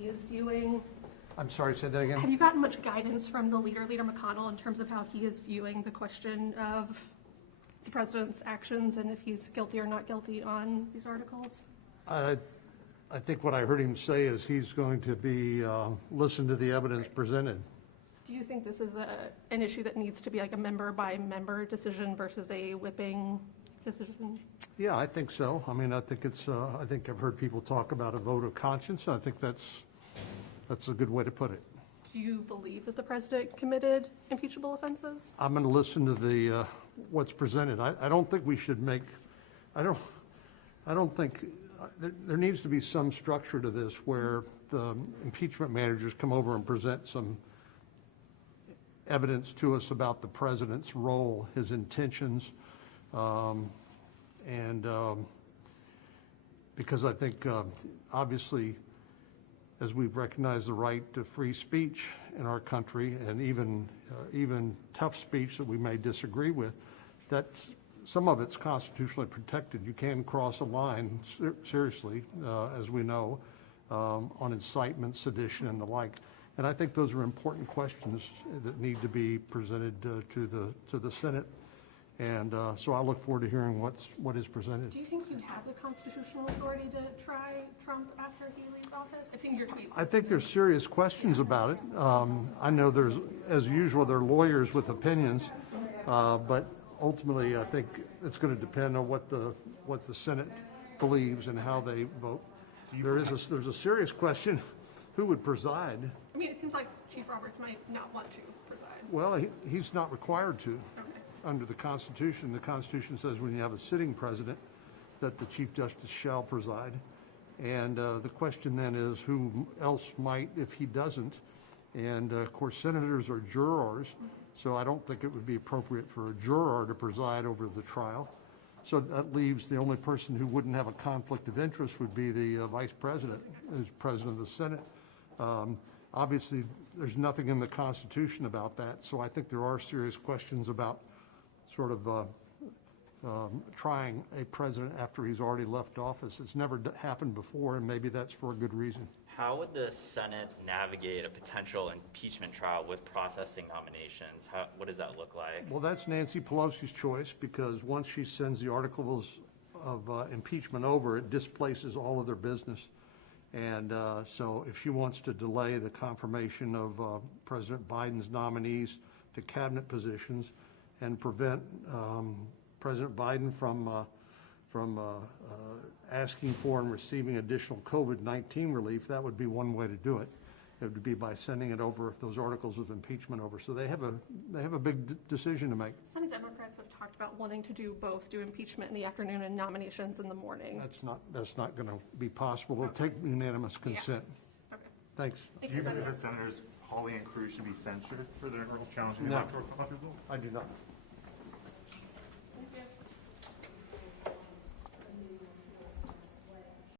he is viewing? I'm sorry, say that again? Have you gotten much guidance from the Leader McConnell, in terms of how he is viewing the question of the president's actions and if he's guilty or not guilty on these articles? I think what I heard him say is he's going to be listen to the evidence presented. Do you think this is an issue that needs to be like a member-by-member decision versus a whipping decision? Yeah, I think so. I mean, I think it's. I think I've heard people talk about a vote of conscience. I think that's a good way to put it. Do you believe that the president committed impeachable offenses? I'm going to listen to the what's presented. I don't think we should make. I don't think there needs to be some structure to this where the impeachment managers come over and present some evidence to us about the president's role, his intentions, because I think obviously, as we've recognized the right to free speech in our country, and even tough speech that we may disagree with, that some of it's constitutionally protected. You can cross a line, seriously, as we know, on incitement, sedition, and the like. And I think those are important questions that need to be presented to the Senate. And so I look forward to hearing what is presented. Do you think you have the constitutional authority to try Trump after he leaves office? I've seen your tweets. I think there's serious questions about it. I know there's, as usual, there are lawyers with opinions, but ultimately I think it's going to depend on what the Senate believes and how they vote. There's a serious question: who would preside? I mean, it seems like Chief Roberts might not want to preside. Well, he's not required to. Okay. Under the Constitution, the Constitution says when you have a sitting president that the Chief Justice shall preside. And the question then is who else might if he doesn't. And of course, senators are jurors, so I don't think it would be appropriate for a juror to preside over the trial. So that leaves the only person who wouldn't have a conflict of interest would be the vice president, who's president of the Senate. Obviously, there's nothing in the Constitution about that, so I think there are serious questions about sort of trying a president after he's already left office. It's never happened before, and maybe that's for a good reason. How would the Senate navigate a potential impeachment trial with processing nominations? What does that look like? Well, that's Nancy Pelosi's choice, because once she sends the articles of impeachment over, it displaces all of their business. And so if she wants to delay the confirmation of President Biden's nominees to cabinet positions and prevent President Biden from asking for and receiving additional COVID-19 relief, that would be one way to do it. It would be by sending it over, those articles of impeachment over. So they have a big decision to make. Some Democrats have talked about wanting to do both, do impeachment in the afternoon and nominations in the morning. That's not going to be possible. It'll take unanimous consent. Yeah. Okay. Thanks. Thank Do you you, believe Senator. that Senators Hawley and Cruz should be censured for their challenging No. the electoral college result? I do not.